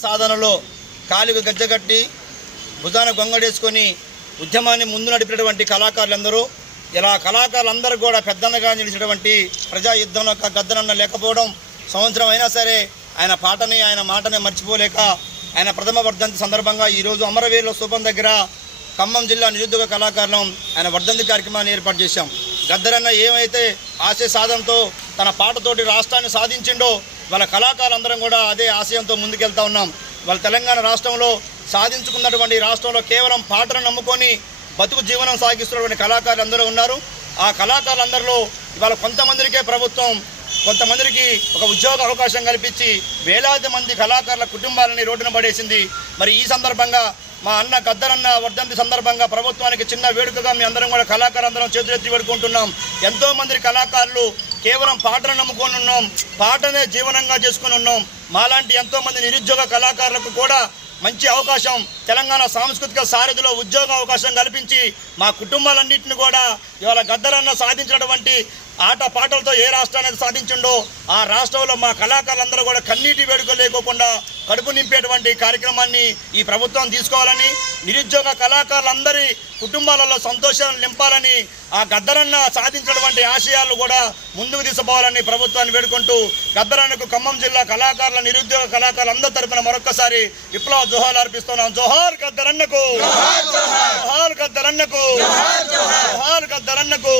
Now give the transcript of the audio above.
సాధనలో కాలుకు గజ్జగట్టి భుజాన గొంగడేసుకొని ఉద్యమాన్ని ముందు నడిపినటువంటి కళాకారులందరూ ఇలా కళాకారులందరూ కూడా పెద్దన్నగా నిలిచినటువంటి ప్రజా యుద్ధంలో గద్దనన్న లేకపోవడం సంవత్సరం అయినా సరే ఆయన పాటని ఆయన మాటని మర్చిపోలేక ఆయన ప్రథమ వర్ధంతి సందర్భంగా ఈరోజు అమరవీరుల స్థూపం దగ్గర ఖమ్మం జిల్లా నిరుద్యోగ కళాకారులం ఆయన వర్ధంతి కార్యక్రమాన్ని ఏర్పాటు చేశాం. గద్దరన్న ఏమైతే ఆశయ సాధనతో తన పాటతోటి రాష్ట్రాన్ని సాధించిండో వాళ్ళ కళాకారులందరం కూడా అదే ఆశయంతో ముందుకెళ్తా ఉన్నాం. వాళ్ళ తెలంగాణ రాష్ట్రంలో సాధించుకున్నటువంటి రాష్ట్రంలో కేవలం పాటను నమ్ముకొని బతుకు జీవనం సాగిస్తున్నటువంటి కళాకారులు అందరూ ఉన్నారు. ఆ కళాకారులందరిలో ఇవాళ కొంతమందికే ప్రభుత్వం కొంతమందికి ఒక ఉద్యోగ అవకాశం కల్పించి వేలాది మంది కళాకారుల కుటుంబాలని రోడ్డున పడేసింది. మరి ఈ సందర్భంగా మా అన్న గద్దరన్న వర్ధంతి సందర్భంగా ప్రభుత్వానికి చిన్న వేడుకగా మీ అందరం కూడా కళాకారులందరం చేతులెత్తి వేడుకుంటున్నాం. ఎంతో మంది కళాకారులు కేవలం పాటను నమ్ముకొని ఉన్నాం పాటనే జీవనంగా చేసుకుని ఉన్నాం. మాలాంటి ఎంతో మంది నిరుద్యోగ కళాకారులకు కూడా మంచి అవకాశం తెలంగాణ సాంస్కృతిక సారథిలో ఉద్యోగ అవకాశం కల్పించి మా కుటుంబాలన్నింటిని కూడా ఇవాళ గద్దరన్న సాధించినటువంటి ఆట పాటలతో ఏ రాష్ట్రాన్ని సాధించిండో ఆ రాష్ట్రంలో మా కళాకారులందరూ కూడా కన్నీటి వేడుక లేకోకుండా కడుపు నింపేటువంటి కార్యక్రమాన్ని ఈ ప్రభుత్వం తీసుకోవాలని నిరుద్యోగ కళాకారులందరి కుటుంబాలలో సంతోషాలను నింపాలని ఆ గద్దరన్న సాధించినటువంటి ఆశయాలు కూడా ముందుకు తీసుకోవాలని ప్రభుత్వాన్ని వేడుకుంటూ గద్దరన్నకు ఖమ్మం జిల్లా కళాకారుల నిరుద్యోగ కళాకారులందరి తరపున మరొకసారి విప్లవ జోహాలు అర్పిస్తున్నాం. జోహార్ గద్దరన్నకు! జోహార్ గద్దరన్నకు! జోహార్ గద్దరన్నకు!